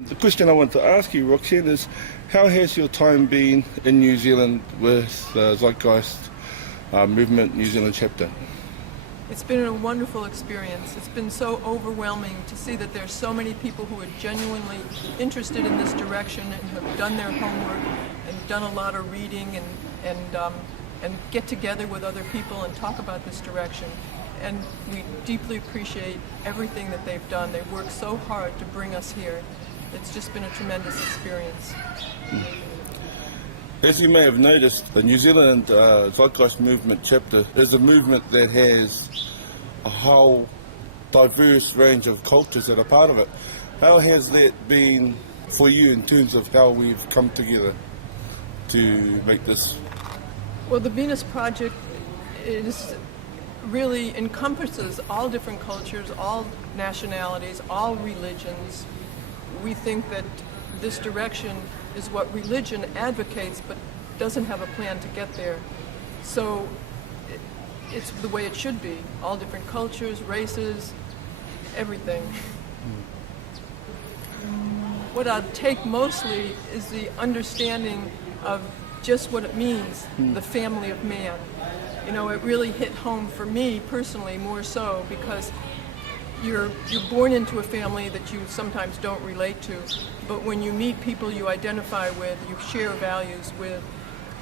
The question I want to ask you, Roxanne, is how has your time been in New Zealand with the Zeitgeist Movement New Zealand Chapter? It's been a wonderful experience. It's been so overwhelming to see that there's so many people who are genuinely interested in this direction and have done their homework and done a lot of reading and get together with other people and talk about this direction. And we deeply appreciate everything that they've done. They've worked so hard to bring us here. It's just been a tremendous experience. As you may have noticed, the New Zealand Zeitgeist Movement Chapter is a movement that has a whole diverse range of cultures that are part of it. How has that been for you in terms of how we've come together to make this? Well, the Venus Project really encompasses all different cultures, all nationalities, all religions. We think that this direction is what religion advocates but doesn't have a plan to get there. So it's the way it should be. All different cultures, races, everything. What I'll take mostly is the understanding of just what it means, the family of man. You know, it really hit home for me personally more so because you're born into a family that you sometimes don't relate to, but when you meet people you identify with, you share values with,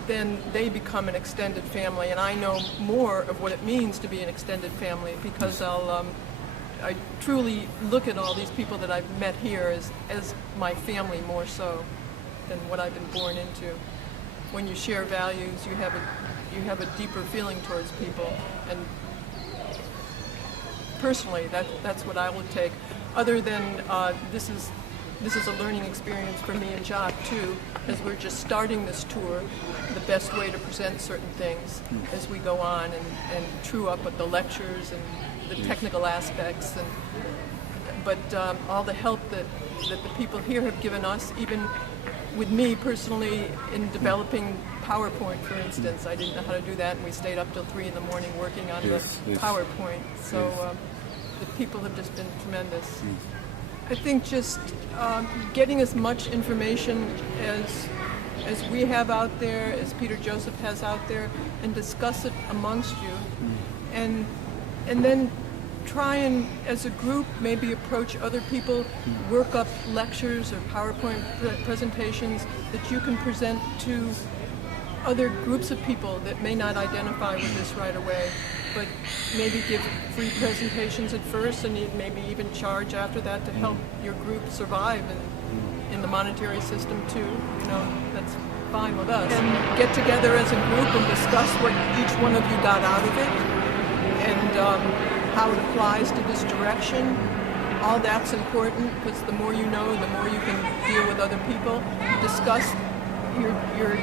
then they become an extended family. And I know more of what it means to be an extended family because I truly look at all these people that I've met here as my family more so than what I've been born into. When you share values, you have a deeper feeling towards people, and personally, that's what I would take. Other than this is a learning experience for me and Jacque too, as we're just starting this tour. The best way to present certain things as we go on and true up with the lectures and the technical aspects, but all the help that the people here have given us, even with me personally in developing PowerPoint, for instance. I didn't know how to do that, and we stayed up till 3 a.m. working on the PowerPoint. So the people have just been tremendous. I think just getting as much information as we have out there, as Peter Joseph has out there, and discuss it amongst you, and then try and, as a group, maybe approach other people, work up lectures or PowerPoint presentations that you can present to other groups of people that may not identify with this right away, but maybe give free presentations at first and maybe even charge after that to help your group survive in the monetary system too. You know, that's fine with us. And get together as a group and discuss what each one of you got out of it and how it applies to this direction. All that's important because the more you know, the more you can deal with other people. Discuss your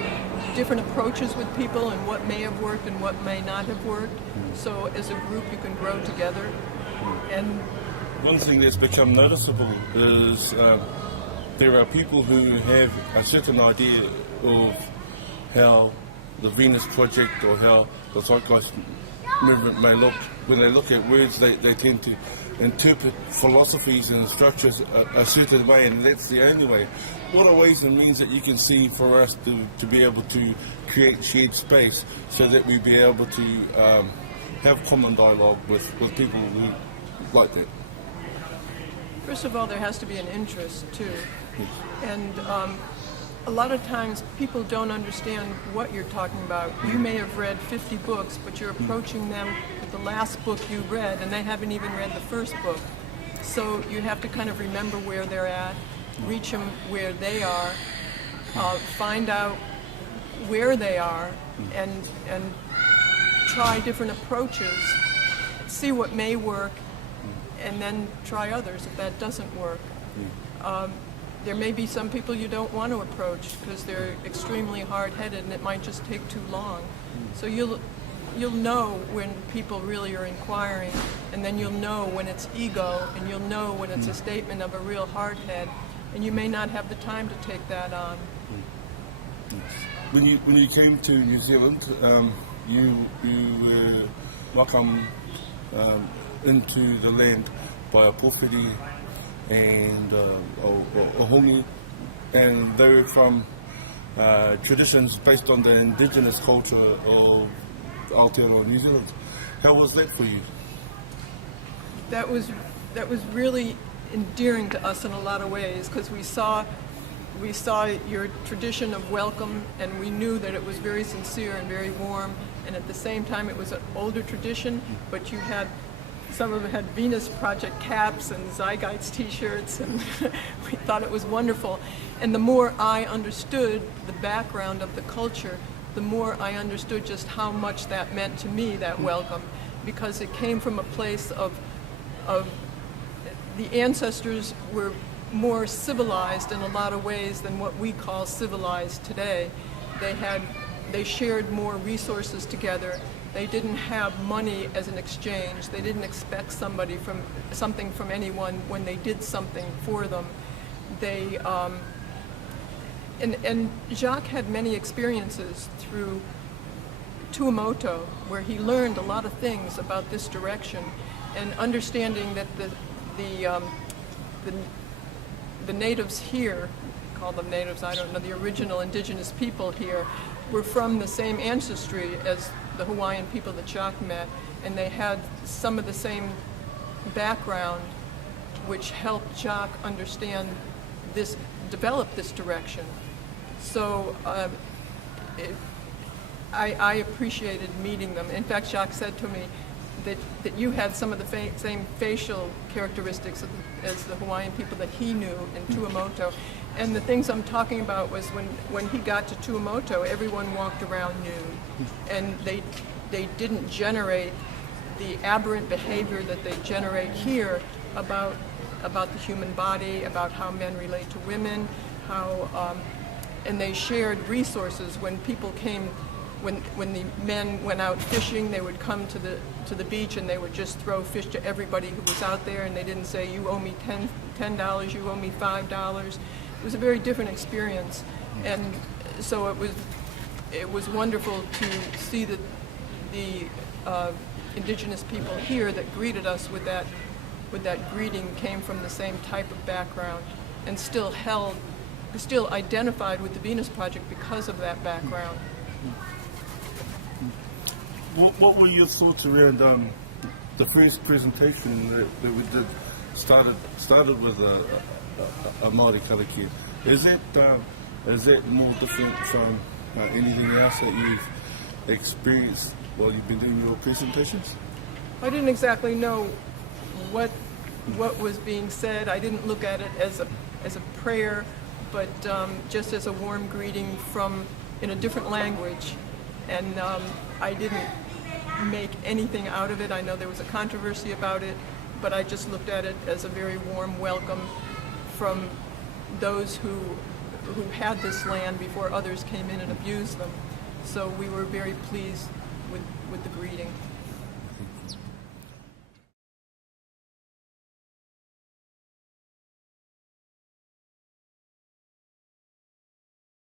different approaches with people and what may have worked and what may not have worked. So as a group you can grow together. And one thing that's become noticeable is there are people who have a certain idea of how the Venus Project or how the Zeitgeist Movement may look. When they look at words, they tend to interpret philosophies and structures a certain way, and that's the only way. What are ways and means that you can see for us to be able to create shared space so that we be able to have common dialogue with people who like that? First of all, there has to be an interest too. And a lot of times people don't understand what you're talking about. You may have read 50 books, but you're approaching them with the last book you read, and they haven't even read the first book. So you have to kind of remember where they're at, reach them where they are, find out where they are, and try different approaches, see what may work, and then try others if that doesn't work. There may be some people you don't want to approach because they're extremely hard-headed and it might just take too long. So you'll know when people really are inquiring, and then you'll know when it's ego, and you'll know when it's a statement of a real hardhead, and you may not have the time to take that on. When you came to New Zealand, you were welcomed into the land by a pōwhiri and Ohongi, and they're from traditions based on the Indigenous culture of Aotearoa, New Zealand. How was that for you? That was really endearing to us in a lot of ways, because we saw your tradition of welcome, and we knew that it was very sincere and very warm, and at the same time it was an older tradition, but you had, some of it had Venus Project caps and Zeitgeist t-shirts, and we thought it was wonderful. And the more I understood the background of the culture, the more I understood just how much that meant to me, that welcome, because it came from a place of the ancestors were more civilized in a lot of ways than what we call civilized today. They shared more resources together. They didn't have money as an exchange. They didn't expect something from anyone when they did something for them. And Jacque had many experiences through Tuamotu, where he learned a lot of things about this direction, and understanding that the natives here, call them natives, I don't know, the original indigenous people here, were from the same ancestry as the Hawaiian people that Jacque met, and they had some of the same background, which helped Jacque understand this, develop this direction. So I appreciated meeting them. In fact, Jacque said to me that you had some of the same facial characteristics as the Hawaiian people that he knew in Tuamotu. And the things I'm talking about was when he got to Tuamotu, everyone walked around nude, and they didn't generate the aberrant behavior that they generate here about the human body, about how men relate to women, and they shared resources. When people came, when the men went out fishing, they would come to the beach and they would just throw fish to everybody who was out there, and they didn't say, you owe me $10, you owe me $5. It was a very different experience, and so it was wonderful to see that the indigenous people here that greeted us with that greeting came from the same type of background, and still identified with the Venus Project because of that background. What were your thoughts around the first presentation that we did? Started with a Māori karakia. Is that more different from anything else that you've experienced while you've been doing your presentations? I didn't exactly know what was being said. I didn't look at it as a prayer, but just as a warm greeting in a different language. And I didn't make anything out of it. I know there was a controversy about it, but I just looked at it as a very warm welcome from those who had this land before others came in and abused them. So we were very pleased with the greeting.